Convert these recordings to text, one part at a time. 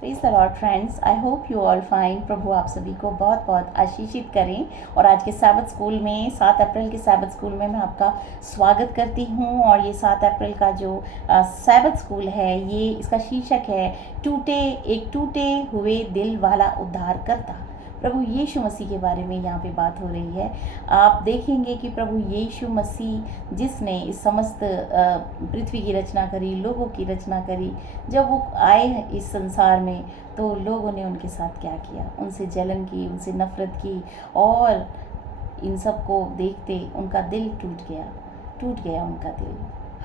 Praise the lord friends, I hope you all fine. प्रभु आप सभी को बहुत बहुत आशीषित करें। और आज के सैबत स्कूल में 7 अप्रैल के सैबत स्कूल में मैं आपका स्वागत करती हूँ। और ये 7 अप्रैल का जो सैबत स्कूल है, ये इसका शीर्षक है एक टूटे हुए दिल वाला उद्धार करता। प्रभु यीशु मसीह के बारे में यहाँ पे बात हो रही है। आप देखेंगे कि प्रभु यीशु मसीह जिसने इस समस्त पृथ्वी की रचना करी, लोगों की रचना करी, जब वो आए इस संसार में तो लोगों ने उनके साथ क्या किया, उनसे जलन की, उनसे नफरत की। और इन सब को देखते उनका दिल टूट गया उनका दिल।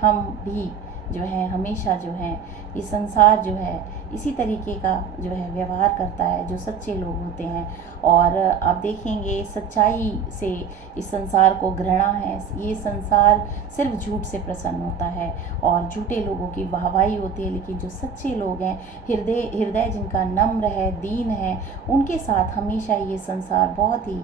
हम भी जो है हमेशा जो है ये संसार जो है इसी तरीके का जो है व्यवहार करता है, जो सच्चे लोग होते हैं। और आप देखेंगे सच्चाई से इस संसार को घृणा है। ये संसार सिर्फ झूठ से प्रसन्न होता है और झूठे लोगों की वाहवाही होती है। लेकिन जो सच्चे लोग हैं, हृदय जिनका नम्र है, दीन है, उनके साथ हमेशा ये संसार बहुत ही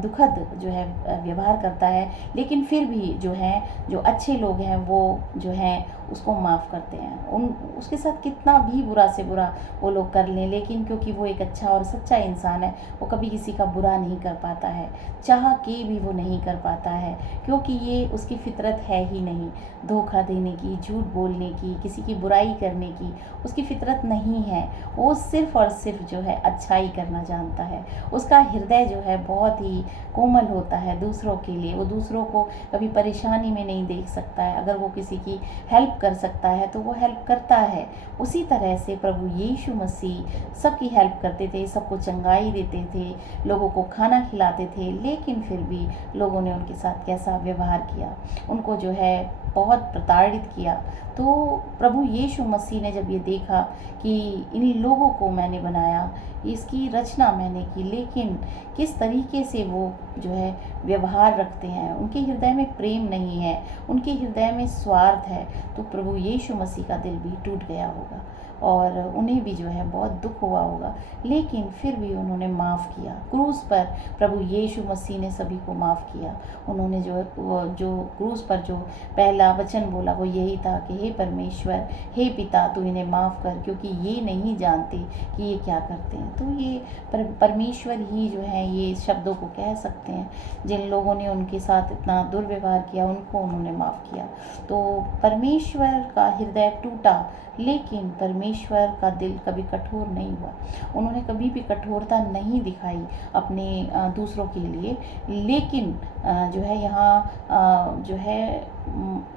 दुखद जो है व्यवहार करता है। लेकिन फिर भी जो अच्छे लोग हैं वो जो हैं उसको माफ़ करते हैं। उसके साथ कितना भी बुरा से बुरा वो लोग कर लें, लेकिन क्योंकि वो एक अच्छा और सच्चा इंसान है, वो कभी किसी का बुरा नहीं कर पाता है, चाह के भी वो नहीं कर पाता है, क्योंकि ये उसकी फितरत है ही नहीं। धोखा देने की, झूठ बोलने की, किसी की बुराई करने की उसकी फितरत नहीं है। वो सिर्फ और सिर्फ जो है अच्छाई करना जानता है। उसका हृदय जो है बहुत ही कोमल होता है दूसरों के लिए। वो दूसरों को कभी परेशानी में नहीं देख सकता है। अगर वो किसी की हेल्प कर सकता है तो वो हेल्प करता है। उसी तरह से प्रभु यीशु मसीह सबकी हेल्प करते थे, सबको चंगाई देते थे, लोगों को खाना खिलाते थे। लेकिन फिर भी लोगों ने उनके साथ कैसा व्यवहार किया, उनको जो है बहुत प्रताड़ित किया। तो प्रभु यीशु मसीह ने जब ये देखा कि इन लोगों को मैंने बनाया, इसकी रचना मैंने की, लेकिन किस तरीके से वो जो है व्यवहार रखते हैं, उनके हृदय में प्रेम नहीं है, उनके हृदय में स्वार्थ है, तो प्रभु यीशु मसीह का दिल भी टूट गया होगा और उन्हें भी जो है बहुत दुख हुआ होगा। लेकिन फिर भी उन्होंने माफ़ किया। क्रूस पर प्रभु यीशु मसीह ने सभी को माफ़ किया। उन्होंने जो क्रूस पर जो पहला वचन बोला वो यही था कि हे परमेश्वर, हे पिता, तू इन्हें माफ़ कर, क्योंकि ये नहीं जानते कि ये क्या करते हैं। तो ये परमेश्वर ही जो है ये शब्दों को कह सकते हैं। जिन लोगों ने उनके साथ इतना दुर्व्यवहार किया, उनको उन्होंने माफ़ किया। तो परमेश्वर का हृदय टूटा, लेकिन परमेश्वर का दिल कभी कठोर नहीं हुआ। उन्होंने कभी भी कठोरता नहीं दिखाई अपने दूसरों के लिए। लेकिन जो है यहाँ जो है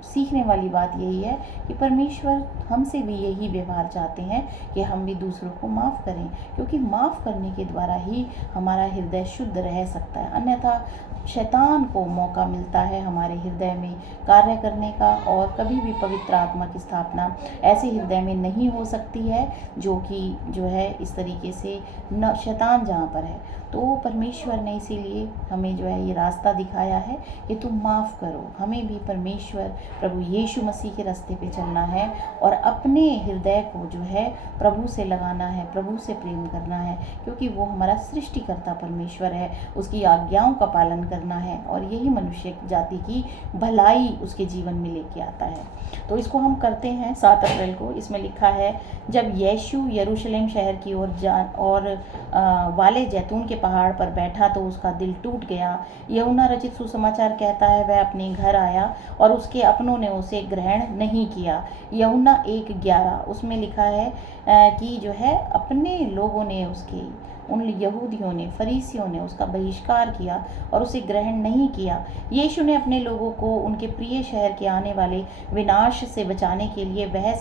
सीखने वाली बात यही है कि परमेश्वर हमसे भी यही व्यवहार चाहते हैं कि हम भी दूसरों को माफ़ करें, क्योंकि माफ़ करने के द्वारा ही हमारा हृदय शुद्ध रह सकता है। अन्यथा शैतान को मौका मिलता है हमारे हृदय में कार्य करने का, और कभी भी पवित्र आत्मा की स्थापना ऐसे हृदय में नहीं हो सकती है जो है इस तरीके से न शैतान जहाँ पर है। तो परमेश्वर ने इसीलिए हमें जो है ये रास्ता दिखाया है कि तुम माफ़ करो। हमें भी परमेश्वर प्रभु यीशु मसीह के रास्ते पे चलना है और अपने हृदय को जो है प्रभु से लगाना है, प्रभु से प्रेम करना है, क्योंकि वो हमारा सृष्टिकर्ता परमेश्वर है। उसकी आज्ञाओं का पालन करना है और यही मनुष्य जाति की भलाई उसके जीवन में लेके आता है। तो इसको हम करते हैं 7 अप्रैल को। इसमें लिखा है, जब यीशु यरूशलेम शहर की ओर वाले जैतून के पहाड़ पर बैठा तो उसका दिल टूट गया। यूहन्ना रचित सुसमाचार कहता है, वह अपने घर आया और उसके अपनों ने उसे ग्रहण नहीं किया। यूहन्ना 1:11 उसमें लिखा है कि जो है अपने लोगों ने उन यहूदियों ने, फरीसियों ने उसका बहिष्कार किया और उसे ग्रहण नहीं किया। यीशु ने अपने लोगों को उनके प्रिय शहर के आने वाले विनाश से बचाने के लिए वह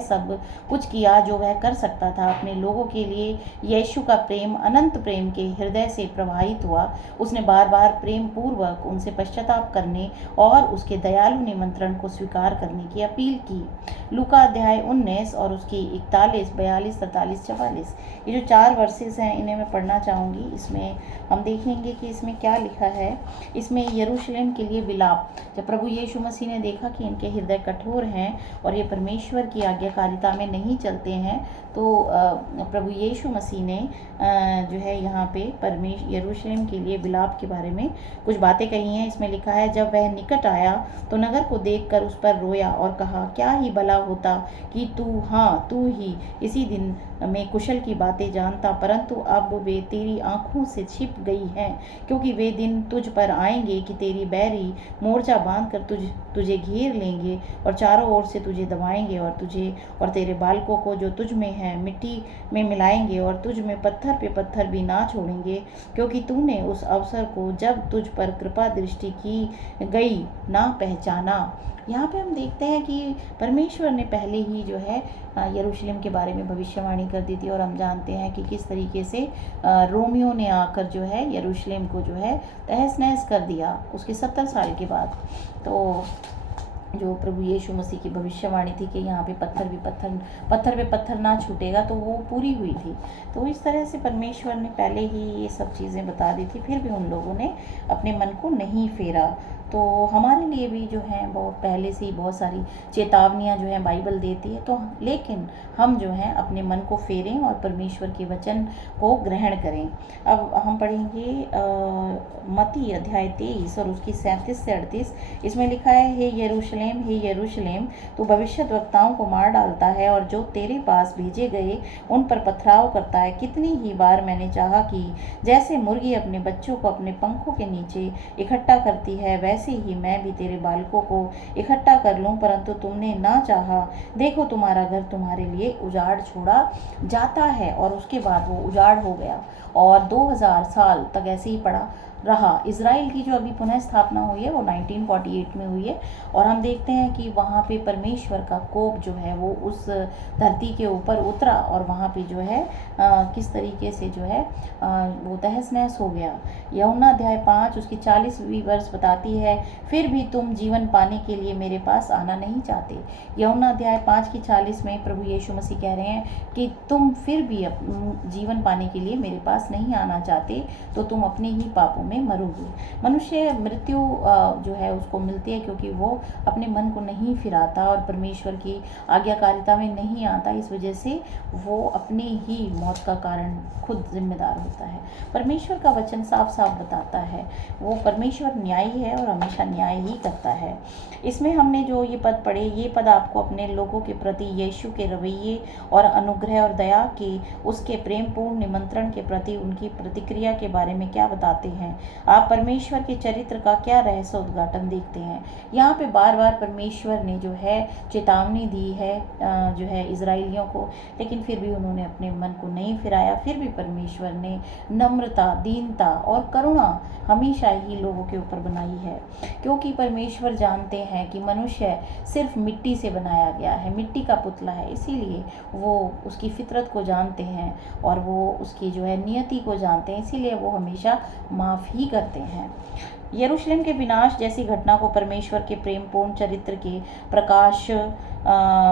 सब कुछ किया जो वह कर सकता था। अपने लोगों के लिए यीशु का प्रेम अनंत प्रेम के हृदय से प्रवाहित हुआ। उसने बार बार प्रेम पूर्वक उनसे पश्चाताप करने और उसके दयालु निमंत्रण को स्वीकार करने की अपील की। लूका अध्याय 19 और उसकी 41, 42, 43, 44 ये जो 4 वर्ष वर्सेस हैं, इन्हें मैं पढ़ना चाहूँगी। इसमें हम देखेंगे कि इसमें क्या लिखा है। इसमें यरूशलेम के लिए विलाप। जब प्रभु यीशु मसीह ने देखा कि इनके हृदय कठोर हैं और ये परमेश्वर की आज्ञाकारिता में नहीं चलते हैं, तो प्रभु यीशु मसीह ने जो है यहाँ पे यरूशलेम के लिए विलाप के बारे में कुछ बातें कही हैं। इसमें लिखा है, जब वह निकट आया तो नगर को देखकर उस पर रोया और कहा, क्या ही भला होता कि तू ही इसी दिन में कुशल की बातें जानता, परंतु अब वे तेरी आंखों से छिप गई हैं, क्योंकि वे दिन तुझ पर आएंगे कि तेरी बैरी मोर्चा बांधकर तुझे घेर लेंगे और चारों ओर से तुझे दबाएंगे और तुझे और तेरे बालकों को जो तुझ में है मिट्टी में मिलाएंगे और तुझ में पत्थर पे पत्थर भी ना छोड़ेंगे, क्योंकि तूने उस अवसर को जब तुझ पर कृपा दृष्टि की गई ना पहचाना। यहाँ पे हम देखते हैं कि परमेश्वर ने पहले ही जो है यरूशलेम के बारे में भविष्यवाणी कर दी थी, और हम जानते हैं कि किस तरीके से रोमियो ने आकर जो है यरूशलेम को जो है तहस नहस कर दिया उसके 70 साल के बाद। तो जो प्रभु यीशु मसीह की भविष्यवाणी थी कि यहाँ पे पत्थर पे पत्थर ना छूटेगा, तो वो पूरी हुई थी। तो इस तरह से परमेश्वर ने पहले ही ये सब चीज़ें बता दी थी, फिर भी उन लोगों ने अपने मन को नहीं फेरा। तो हमारे लिए भी जो है बहुत पहले से ही बहुत सारी चेतावनियाँ जो हैं बाइबल देती है, तो लेकिन हम जो हैं अपने मन को फेरें और परमेश्वर के वचन को ग्रहण करें। अब हम पढ़ेंगे मत्ती अध्याय 23 और उसकी 37 से 38। इसमें लिखा है, हे यरूशलेम, तू भविष्यद्वक्ताओं को मार डालता है और जो तेरे पास भेजे गए उन पर पथराव करता है। कितनी ही बार मैंने चाहा कि जैसे मुर्गी अपने बच्चों को अपने पंखों के नीचे इकट्ठा करती है, वैसे ही मैं भी तेरे बालकों को इकट्ठा कर लूं, परंतु तुमने ना चाहा। देखो, तुम्हारा घर तुम्हारे लिए उजाड़ छोड़ा जाता है। और उसके बाद वो उजाड़ हो गया और 2000 साल तक ऐसे ही पड़ा रहा। इज़राइल की जो अभी पुनः स्थापना हुई है वो 1948 में हुई है, और हम देखते हैं कि वहाँ पे परमेश्वर का कोप जो है वो उस धरती के ऊपर उतरा और वहाँ पे जो है किस तरीके से जो है वो तहस नहस हो गया। यूहन्ना अध्याय 5 उसकी 40वीं वर्ष बताती है, फिर भी तुम जीवन पाने के लिए मेरे पास आना नहीं चाहते। यूहन्ना अध्याय 5 की 40 में प्रभु यीशु मसीह कह रहे हैं कि तुम फिर भी जीवन पाने के लिए मेरे पास नहीं आना चाहते, तो तुम अपने ही पापों में मरोगे। मनुष्य मृत्यु जो है उसको मिलती है क्योंकि वो अपने मन को नहीं फिराता और परमेश्वर की आज्ञाकारिता में नहीं आता। इस वजह से वो अपने ही मौत का कारण खुद जिम्मेदार होता है। परमेश्वर का वचन साफ साफ बताता है, वो परमेश्वर न्यायी है और हमेशा न्याय ही करता है। इसमें हमने जो ये पद पढ़े, ये पद आपको अपने लोगों के प्रति यीशु के रवैये और अनुग्रह और दया के उसके प्रेमपूर्ण निमंत्रण के प्रति उनकी प्रतिक्रिया के बारे में क्या बताते हैं। आप परमेश्वर के चरित्र का क्या रहस्य उद्घाटन देखते हैं। यहाँ पे बार बार परमेश्वर ने जो है चेतावनी दी है जो है इजराइलियों को, लेकिन फिर भी उन्होंने अपने मन को नहीं फिराया। फिर भी परमेश्वर ने नम्रता, दीनता और करुणा हमेशा ही लोगों के ऊपर बनाई है, क्योंकि परमेश्वर जानते हैं कि मनुष्य सिर्फ मिट्टी से बनाया गया है, मिट्टी का पुतला है। इसीलिए वो उसकी फितरत को जानते हैं और वो उसकी जो है नियति को जानते हैं, इसीलिए वो हमेशा माफ़ ही करते हैं। यरूशलेम के विनाश जैसी घटना को परमेश्वर के प्रेमपूर्ण चरित्र के प्रकाश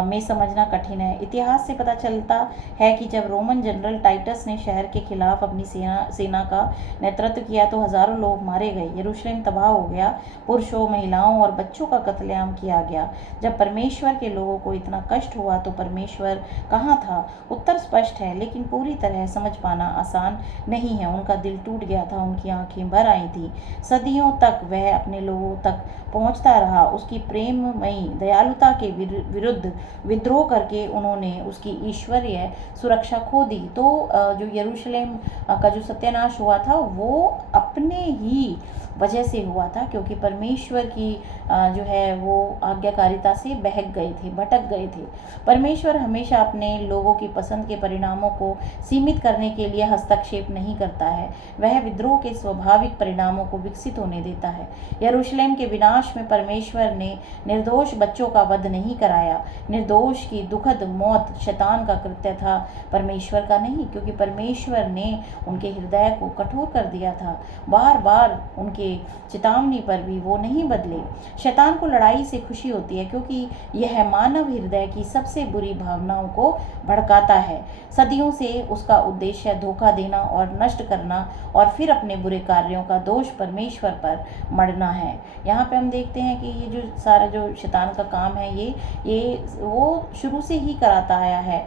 में समझना कठिन है। इतिहास से पता चलता है कि जब रोमन जनरल टाइटस ने शहर के खिलाफ अपनी सेना का नेतृत्व किया तो हजारों लोग मारे गए, यरूशलेम तबाह हो गया, पुरुषों, महिलाओं और बच्चों का कत्लेआम किया गया। जब परमेश्वर के लोगों को इतना कष्ट हुआ तो परमेश्वर कहाँ था? उत्तर स्पष्ट है, लेकिन पूरी तरह समझ पाना आसान नहीं है। उनका दिल टूट गया था, उनकी आंखें भर आई थी। सदियों तक वह अपने लोगों तक पहुंचता रहा। उसकी प्रेममयी दयालुता के विरुद्ध विद्रोह करके उन्होंने उसकी ईश्वरीय सुरक्षा खो दी। तो जो यरूशलेम का जो सत्यानाश हुआ था वो अपने ही वजह से हुआ था, क्योंकि परमेश्वर की जो है वो आज्ञाकारिता से बहक गए थे, भटक गए थे। परमेश्वर हमेशा अपने लोगों की पसंद के परिणामों को सीमित करने के लिए हस्तक्षेप नहीं करता है, वह विद्रोह के स्वाभाविक परिणामों को विकसित होने होने देता है। यरूशलेम के विनाश में परमेश्वर ने निर्दोष बच्चों का वध नहीं कराया। निर्दोष की दुखद मौत शैतान का कृत्य था, परमेश्वर का नहीं, क्योंकि परमेश्वर ने उनके हृदय को कठोर कर दिया था। बार बार उनके चेतावनी पर भी वो नहीं बदले। शैतान को लड़ाई से खुशी होती है, क्योंकि यह मानव हृदय की सबसे बुरी भावनाओं को भड़काता है। सदियों से उसका उद्देश्य धोखा देना और नष्ट करना, और फिर अपने बुरे कार्यों का दोष परमेश्वर पर मढ़ना है। यहाँ पे हम देखते हैं कि ये जो सारा जो शैतान का काम है, ये वो शुरू से ही कराता आया है।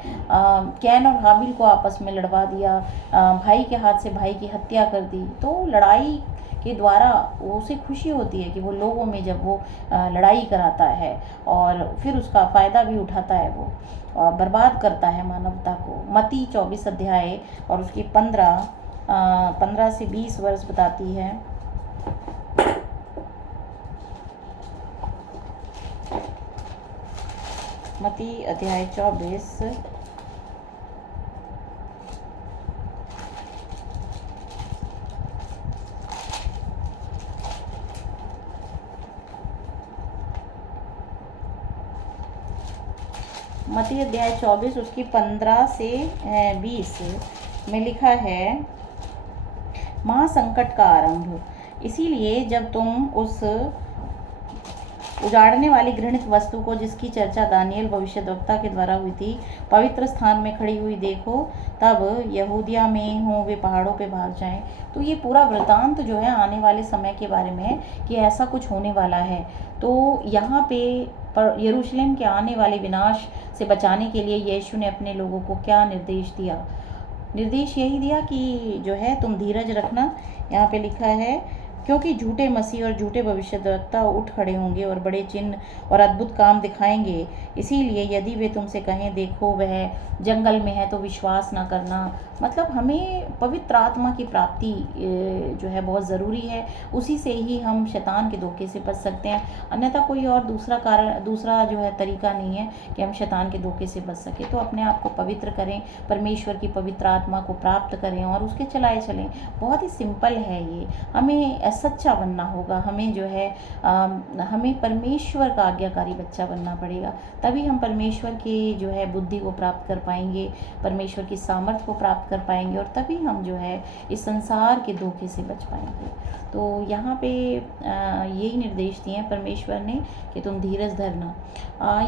कैन और हाबिल को आपस में लड़वा दिया, भाई के हाथ से भाई की हत्या कर दी। तो लड़ाई के द्वारा उसे खुशी होती है कि वो लोगों में जब वो लड़ाई कराता है और फिर उसका फ़ायदा भी उठाता है, वो बर्बाद करता है मानवता को। मत्ती 24 अध्याय और उसकी 15 से 20 वर्ष बताती है। मत्ती अध्याय 24 मत्ती अध्याय 24 उसकी 15 से 20 में लिखा है, महासंकट का आरंभ। इसीलिए जब तुम उस उजाड़ने वाली घृणित वस्तु को, जिसकी चर्चा दानियल भविष्यद्वक्ता के द्वारा हुई थी, पवित्र स्थान में खड़ी हुई देखो, तब यहूदिया में हो वे पहाड़ों पे भाग जाएं। तो ये पूरा वृतांत जो है आने वाले समय के बारे में है कि ऐसा कुछ होने वाला है। तो यहाँ पे पर यरूशलेम के आने वाले विनाश से बचाने के लिए यीशु ने अपने लोगों को क्या निर्देश दिया? निर्देश यही दिया कि जो है तुम धीरज रखना। यहाँ पे लिखा है, क्योंकि झूठे मसीह और झूठे भविष्यद्वक्ता उठ खड़े होंगे और बड़े चिन्ह और अद्भुत काम दिखाएंगे। इसीलिए यदि वे तुमसे कहें देखो वह जंगल में है, तो विश्वास ना करना। मतलब हमें पवित्र आत्मा की प्राप्ति जो है बहुत ज़रूरी है। उसी से ही हम शैतान के धोखे से बच सकते हैं। अन्यथा कोई और दूसरा जो है तरीका नहीं है कि हम शैतान के धोखे से बच सके। तो अपने आप को पवित्र करें, परमेश्वर की पवित्र आत्मा को प्राप्त करें और उसके चलाए चलें। बहुत ही सिंपल है ये। हमें सच्चा बनना होगा, हमें जो है हमें परमेश्वर का आज्ञाकारी बच्चा बनना पड़ेगा। तभी हम परमेश्वर की जो है बुद्धि को प्राप्त कर पाएंगे, परमेश्वर की सामर्थ्य को प्राप्त कर पाएंगे, और तभी हम जो है इस संसार के धोखे से बच पाएंगे। तो यहाँ पे यही निर्देश दिए हैं परमेश्वर ने कि तुम धीरज धरना।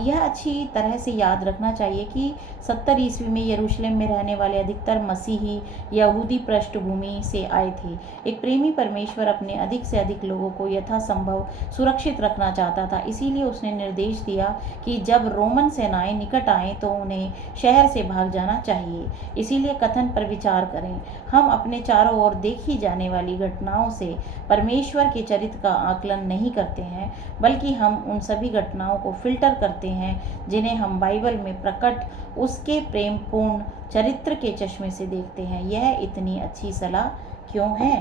यह अच्छी तरह से याद रखना चाहिए कि 70 ईस्वी में यरूशलेम में रहने वाले अधिकतर मसीही यहूदी पृष्ठभूमि से आए थे। एक प्रेमी परमेश्वर अपने अधिक से अधिक लोगों को यथासंभव सुरक्षित रखना चाहता था। इसीलिए उसने निर्देश दिया कि जब रोमन सेनाएं निकट आएं तो उन्हें शहर से भाग जाना चाहिए। इसीलिए कथन पर विचार करें। हम अपने चारों ओर देखी जाने वाली घटनाओं से परमेश्वर के चरित्र का आकलन नहीं करते हैं, बल्कि हम उन सभी घटनाओं को फिल्टर करते हैं जिन्हें हम बाइबल में प्रकट उसके प्रेमपूर्ण चरित्र के चश्मे से देखते हैं। यह इतनी अच्छी सलाह क्यों है?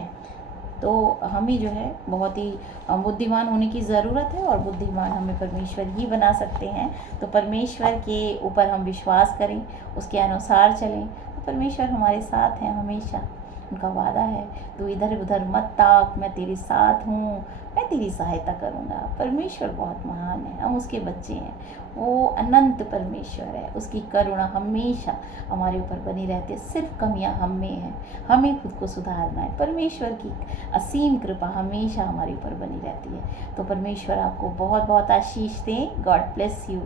तो हमें जो है बहुत ही बुद्धिमान होने की ज़रूरत है, और बुद्धिमान हमें परमेश्वर ही बना सकते हैं। तो परमेश्वर के ऊपर हम विश्वास करें, उसके अनुसार चलें, तो परमेश्वर हमारे साथ हैं हमेशा। उनका वादा है, तू इधर उधर मत ताक, मैं तेरे साथ हूँ, मैं तेरी सहायता करूँगा। परमेश्वर बहुत महान है, हम उसके बच्चे हैं। वो अनंत परमेश्वर है, उसकी करुणा हमेशा हमारे ऊपर बनी रहती है। सिर्फ कमियां हम में हैं, हमें खुद को सुधारना है। परमेश्वर की असीम कृपा हमेशा हमारे ऊपर बनी रहती है। तो परमेश्वर आपको बहुत बहुत आशीष दें। God bless you.